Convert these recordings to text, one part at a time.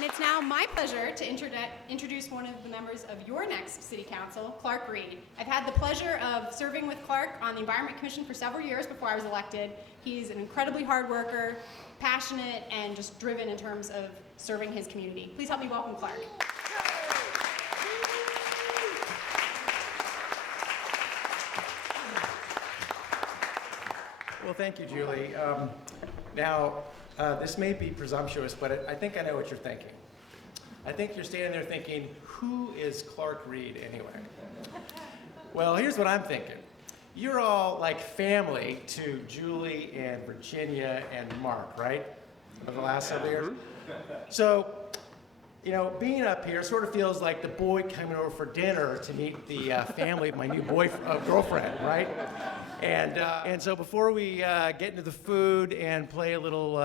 And it's now my pleasure to introduce one of the members of your next City Council, Clark Reed. I've had the pleasure of serving with Clark on the Environment Commission for several years before I was elected. He's an incredibly hard worker, passionate, and just driven in terms of serving his community. Please help me welcome Clark. Well, thank you, Julie. This may be presumptuous, but I think I know what you're thinking. I think you're standing there thinking, who is Clark Reed anyway? Well, here's what I'm thinking. You're all like family to Julie and Virginia and Mark, right? Over the last several years. So, you know, being up here sort of feels like the boy coming over for dinner to meet the family of my new girlfriend, right? And so before we get into the food and play a little,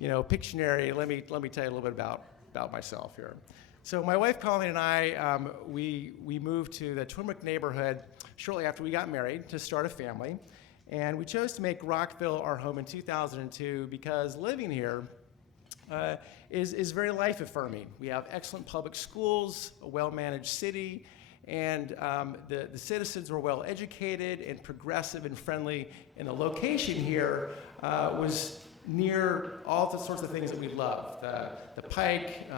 Pictionary, let me tell you a little bit about myself here. So my wife Colleen and I, we moved to the Twinwick neighborhood shortly after we got married to start a family, and we chose to make Rockville our home in 2002 because living here is very life affirming. We have excellent public schools, a well-managed city, and the citizens were well educated and progressive and friendly, and the location here was near all the sorts of things that we love: the pike,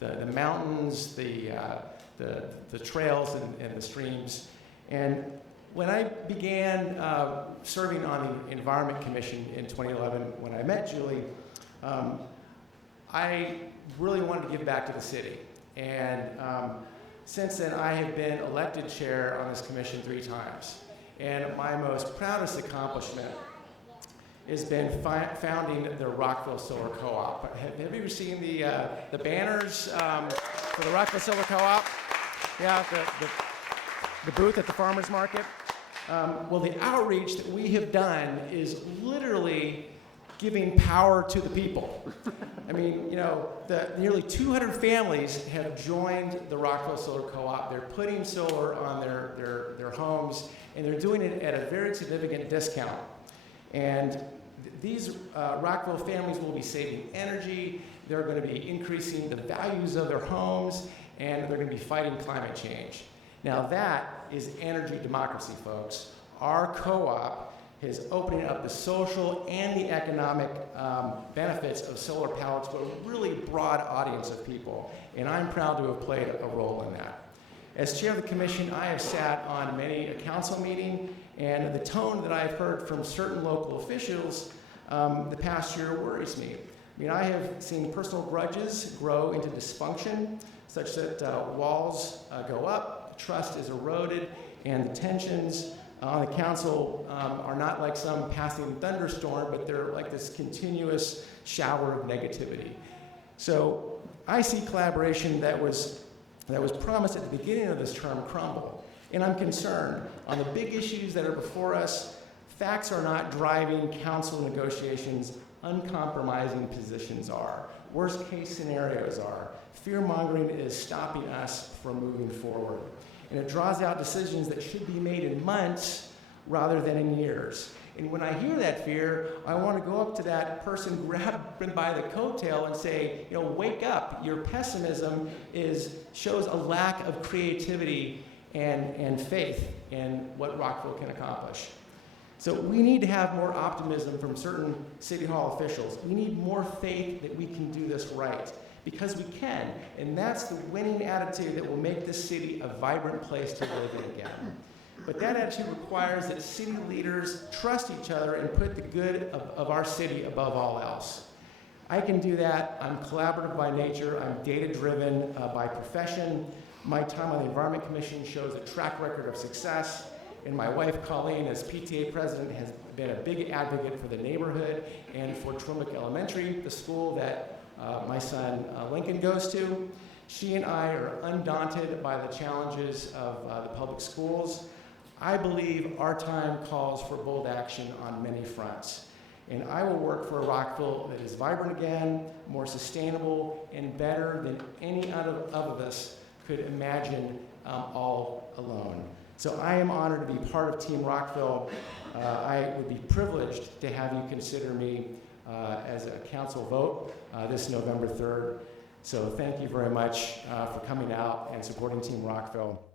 the mountains, the trails, and the streams. And when I began serving on the Environment Commission in 2011, when I met Julie, I really wanted to give back to the city. And since then, I have been elected chair on this commission 3 times. And my most proudest accomplishment has been founding the Rockville Solar Co-op. Have you ever seen the banners for the Rockville Solar Co-op? Yeah, the booth at the farmer's market. Well, the outreach that we have done is literally giving power to the people. I mean, the nearly 200 families have joined the Rockville Solar Co-op. They're putting solar on their homes, and they're doing it at a very significant discount. And these Rockville families will be saving energy, they're going to be increasing the values of their homes, and they're going to be fighting climate change. Now that is energy democracy, folks. Our co-op is opening up the social and the economic benefits of solar power to a really broad audience of people, and I'm proud to have played a role in that. As chair of the commission, I have sat on many a council meeting, and the tone that I've heard from certain local officials the past year worries me. I mean, I have seen personal grudges grow into dysfunction, such that walls go up, trust is eroded, and the tensions on the council are not like some passing thunderstorm, but they're like this continuous shower of negativity. So I see collaboration that was promised at the beginning of this term crumble. And I'm concerned on the big issues that are before us. Facts are not driving council negotiations. Uncompromising positions are. Worst case scenarios are. Fear-mongering is stopping us from moving forward. And it draws out decisions that should be made in months rather than in years. And when I hear that fear, I want to go up to that person, grab them by the coattail and say, wake up. Your pessimism shows a lack of creativity and faith in what Rockville can accomplish. So we need to have more optimism from certain City Hall officials. We need more faith that we can do this right, because we can. And that's the winning attitude that will make this city a vibrant place to live in again. But that attitude requires that city leaders trust each other and put the good of our city above all else. I can do that. I'm collaborative by nature. I'm data-driven by profession. My time on the Environment Commission shows a track record of success. And my wife, Colleen, as PTA president, has been a big advocate for the neighborhood and for Twinwick Elementary, the school that my son Lincoln goes to. She and I are undaunted by the challenges of the public schools. I believe our time calls for bold action on many fronts. And I will work for a Rockville that is vibrant again, more sustainable, and better than any other of us could imagine all alone. So I am honored to be part of Team Rockville. I would be privileged to have you consider me as a council vote this November 3rd. So thank you very much for coming out and supporting Team Rockville.